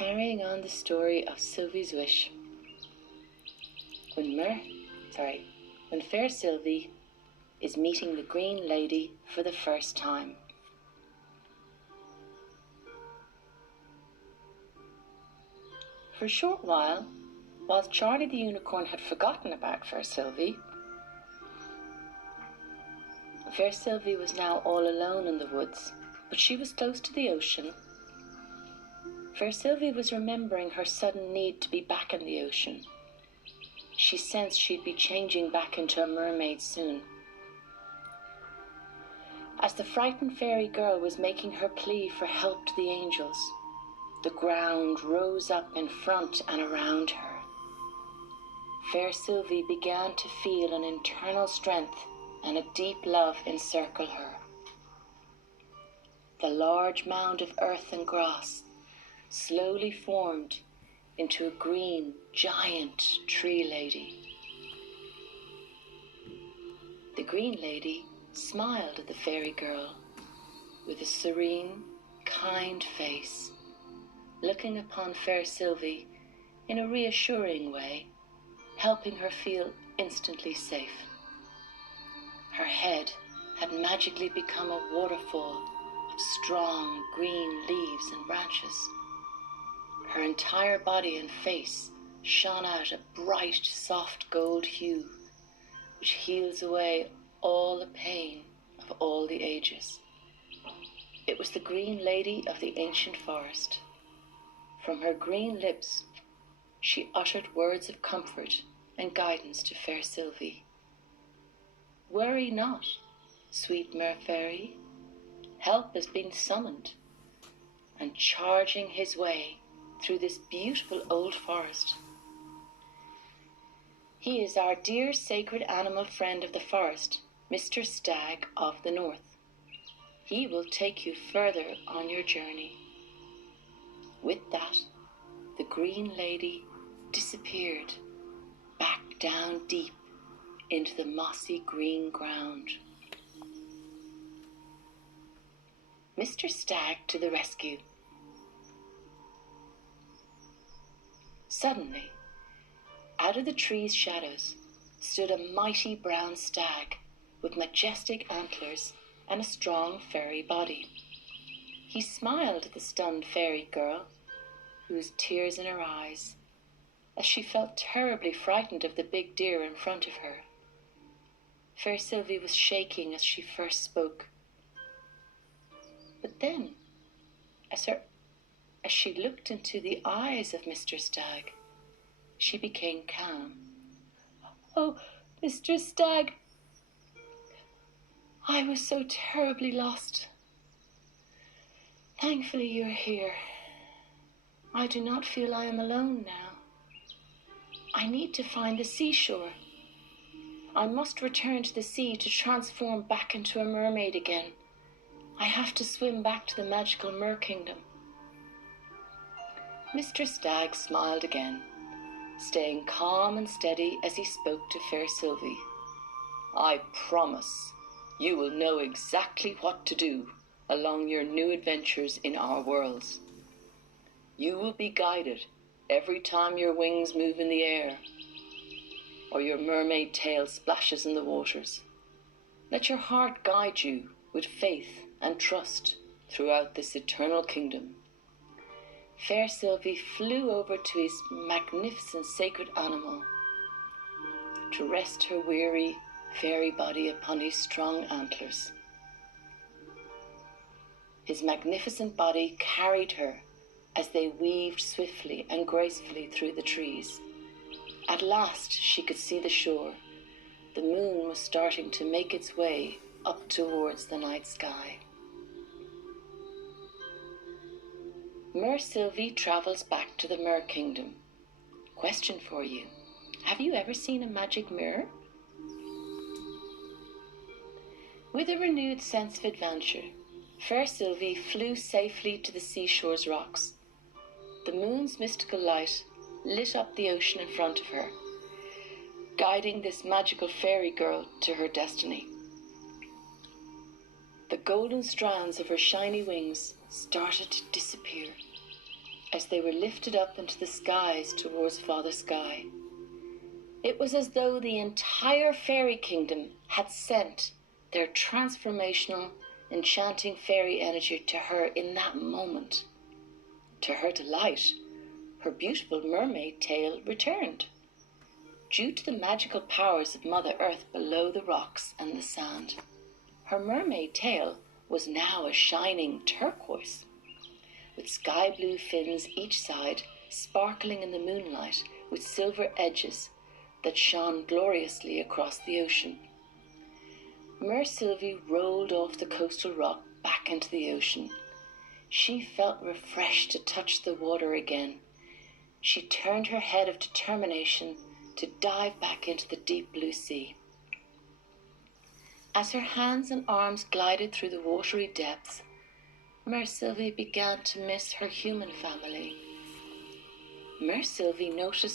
Carrying on the story of Sylvie's wish. When fair Sylvie is meeting the Green Lady for the first time. For a short while, whilst Charlie the Unicorn had forgotten about fair Sylvie was now all alone in the woods, but she was close to the ocean. Fair Sylvie was remembering her sudden need to be back in the ocean. She sensed she'd be changing back into a mermaid soon. As the frightened fairy girl was making her plea for help to the angels, the ground rose up in front and around her. Fair Sylvie began to feel an internal strength and a deep love encircle her. The large mound of earth and grass slowly formed into a green, giant tree lady. The Green Lady smiled at the fairy girl with a serene, kind face, looking upon fair Sylvie in a reassuring way, helping her feel instantly safe. Her head had magically become a waterfall of strong green leaves and branches. Her entire body and face shone out a bright, soft gold hue, which heals away all the pain of all the ages. It was the Green Lady of the ancient forest. From her green lips, she uttered words of comfort and guidance to fair Sylvie. "Worry not, sweet mer fairy. Help has been summoned." And charging his way through this beautiful old forest, he is our dear sacred animal friend of the forest, Mr. Stagg of the North. He will take you further on your journey. With that, the Green Lady disappeared back down deep into the mossy green ground. Mr. Stagg to the rescue. Suddenly, out of the tree's shadows, stood a mighty brown stag with majestic antlers and a strong fairy body. He smiled at the stunned fairy girl, who was tears in her eyes, as she felt terribly frightened of the big deer in front of her. Fair Sylvie was shaking as she first spoke. But then, as she looked into the eyes of Mr. Stagg, she became calm. "Oh, Mr. Stagg, I was so terribly lost. Thankfully you're here. I do not feel I am alone now. I need to find the seashore. I must return to the sea to transform back into a mermaid again. I have to swim back to the magical Mer Kingdom." Mr. Stagg smiled again, staying calm and steady as he spoke to fair Sylvie. "I promise you will know exactly what to do along your new adventures in our worlds. You will be guided every time your wings move in the air or your mermaid tail splashes in the waters. Let your heart guide you with faith and trust throughout this eternal kingdom." Fair Sylvie flew over to his magnificent sacred animal to rest her weary fairy body upon his strong antlers. His magnificent body carried her as they weaved swiftly and gracefully through the trees. At last she could see the shore. The moon was starting to make its way up towards the night sky. Mer Sylvie travels back to the Mer Kingdom. Question for you. Have you ever seen a magic mirror? With a renewed sense of adventure, fair Sylvie flew safely to the seashore's rocks. The moon's mystical light lit up the ocean in front of her, guiding this magical fairy girl to her destiny. The golden strands of her shiny wings started to disappear, as they were lifted up into the skies towards Father Sky. It was as though the entire fairy kingdom had sent their transformational, enchanting fairy energy to her in that moment. To her delight, her beautiful mermaid tail returned. Due to the magical powers of Mother Earth below the rocks and the sand, her mermaid tail was now a shining turquoise, with sky blue fins each side sparkling in the moonlight with silver edges that shone gloriously across the ocean. Sylvie rolled off the coastal rock back into the ocean. She felt refreshed to touch the water again. She turned her head of determination to dive back into the deep blue sea. As her hands and arms glided through the watery depths, Sylvie began to miss her human family. Sylvie noticed